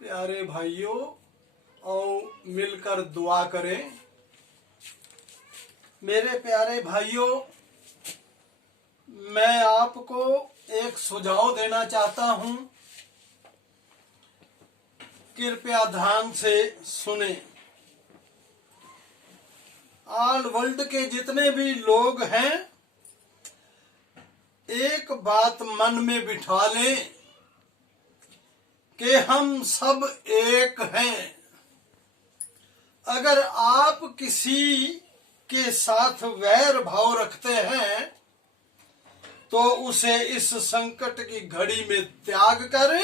प्यारे भाइयों, आओ मिलकर दुआ करें। मेरे प्यारे भाइयों, मैं आपको एक सुझाव देना चाहता हूं, कृपया ध्यान से सुने। ऑल वर्ल्ड के जितने भी लोग हैं, एक बात मन में बिठा लें कि हम सब एक हैं। अगर आप किसी के साथ वैर भाव रखते हैं तो उसे इस संकट की घड़ी में त्याग कर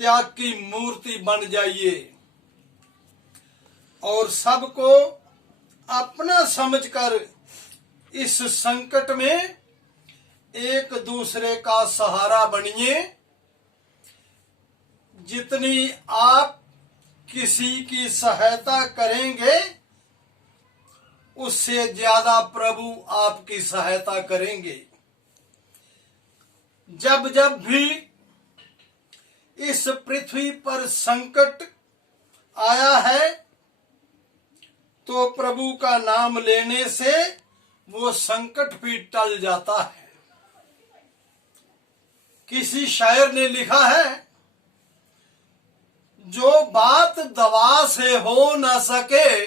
त्याग की मूर्ति बन जाइए और सबको अपना समझकर इस संकट में एक दूसरे का सहारा बनिए। जितनी आप किसी की सहायता करेंगे, उससे ज्यादा प्रभु आपकी सहायता करेंगे। जब जब भी इस पृथ्वी पर संकट आया है तो प्रभु का नाम लेने से वो संकट भी टल जाता है। किसी शायर ने लिखा है, जो बात दवा से हो न सके,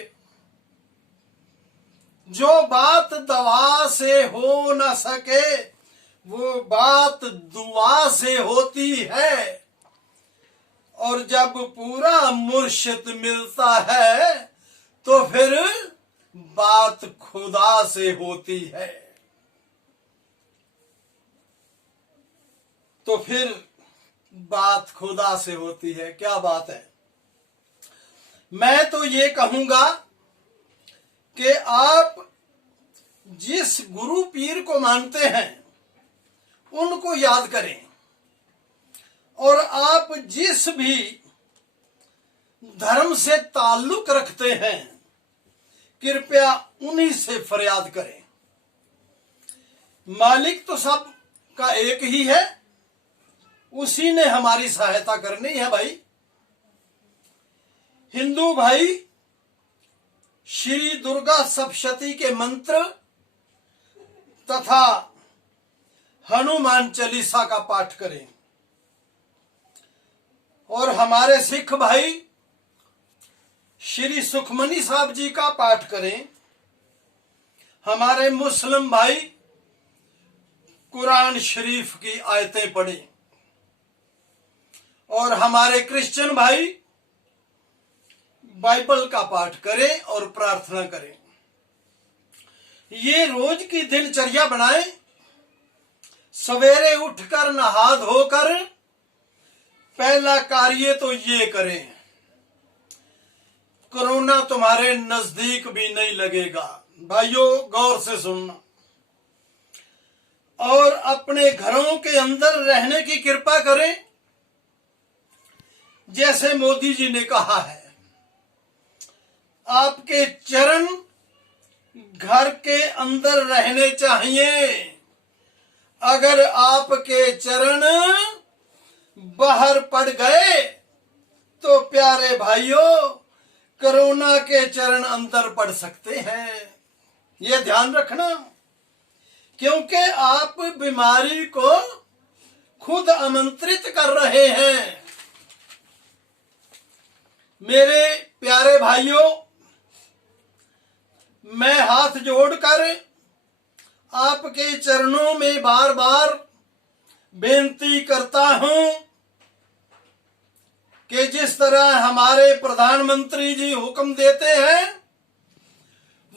जो बात दवा से हो न सके, वो बात दुआ से होती है। और जब पूरा मुर्शिद मिलता है तो फिर बात खुदा से होती है। तो फिर बात खुदा से होती है। क्या बात है। मैं तो ये कहूंगा कि आप जिस गुरु पीर को मानते हैं उनको याद करें, और आप जिस भी धर्म से ताल्लुक रखते हैं कृपया उन्हीं से फरियाद करें। मालिक तो सब का एक ही है, उसी ने हमारी सहायता करनी है भाई। हिंदू भाई श्री दुर्गा सप्तशती के मंत्र तथा हनुमान चालीसा का पाठ करें, और हमारे सिख भाई श्री सुखमनी साहब जी का पाठ करें। हमारे मुस्लिम भाई कुरान शरीफ की आयतें पढ़ें, और हमारे क्रिश्चियन भाई बाइबल का पाठ करें और प्रार्थना करें। ये रोज की दिनचर्या बनाएं। सवेरे उठकर नहा धोकर पहला कार्य तो ये करें, कोरोना तुम्हारे नजदीक भी नहीं लगेगा। भाइयों, गौर से सुनना, और अपने घरों के अंदर रहने की कृपा करें। जैसे मोदी जी ने कहा है, आपके चरण घर के अंदर रहने चाहिए। अगर आपके चरण बाहर पड़ गए तो प्यारे भाइयों, कोरोना के चरण अंदर पड़ सकते हैं। ये ध्यान रखना, क्योंकि आप बीमारी को खुद आमंत्रित कर रहे हैं। मेरे प्यारे भाइयों, मैं हाथ जोड़कर आपके चरणों में बार बार बेनती करता हूं कि जिस तरह हमारे प्रधानमंत्री जी हुक्म देते हैं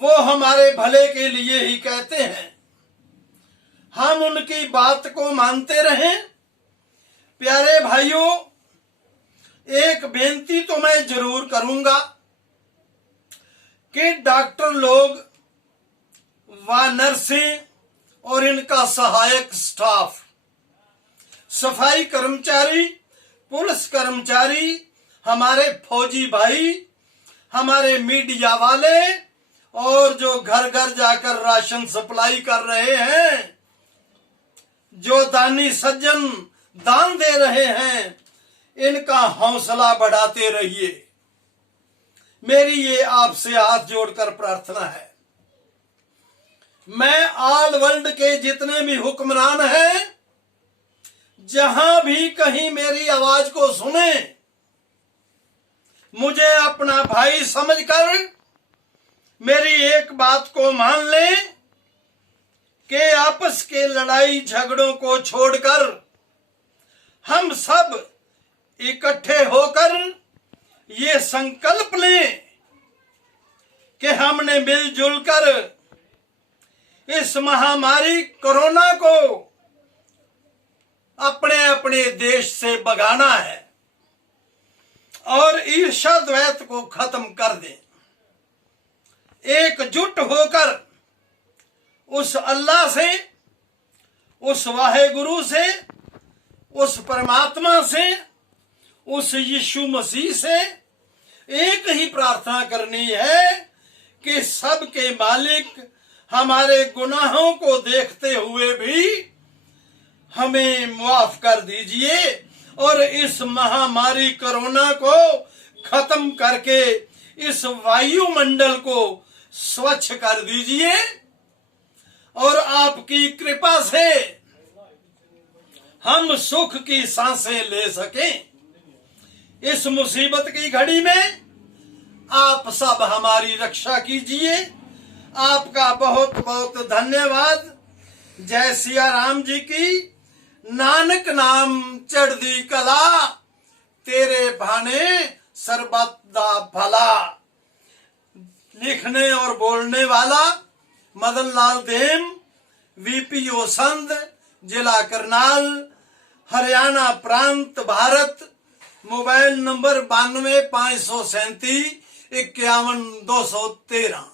वो हमारे भले के लिए ही कहते हैं। हम उनकी बात को मानते रहें। प्यारे भाइयों, एक बेनती तो मैं जरूर करूंगा कि डॉक्टर लोग व नर्सें और इनका सहायक स्टाफ, सफाई कर्मचारी, पुलिस कर्मचारी, हमारे फौजी भाई, हमारे मीडिया वाले, और जो घर घर जाकर राशन सप्लाई कर रहे हैं, जो दानी सज्जन दान दे रहे हैं, इनका हौसला बढ़ाते रहिए। मेरी ये आपसे हाथ जोड़कर प्रार्थना है। मैं ऑल वर्ल्ड के जितने भी हुक्मरान हैं, जहां भी कहीं मेरी आवाज को सुने, मुझे अपना भाई समझकर मेरी एक बात को मान लें कि आपस के लड़ाई झगड़ों को छोड़कर हम सब इकट्ठे होकर ये संकल्प लें कि हमने मिलजुल कर इस महामारी कोरोना को अपने अपने देश से भगाना है और ईर्ष्या द्वैत को खत्म कर दें। एकजुट होकर उस अल्लाह से, उस वाहेगुरु से, उस परमात्मा से, उस यीशु मसीह से एक ही प्रार्थना करनी है कि सबके मालिक हमारे गुनाहों को देखते हुए भी हमें माफ कर दीजिए और इस महामारी कोरोना को खत्म करके इस वायुमंडल को स्वच्छ कर दीजिए और आपकी कृपा से हम सुख की सांसें ले सकें। इस मुसीबत की घड़ी में आप सब हमारी रक्षा कीजिए। आपका बहुत बहुत धन्यवाद। जय सिया राम जी की। नानक नाम चढ़दी कला, तेरे भाने सर्वदा भला। लिखने और बोलने वाला मदन लाल देम, वीपीओ संध, जिला करनाल, हरियाणा प्रांत, भारत। Mobile number 92 537 51 213।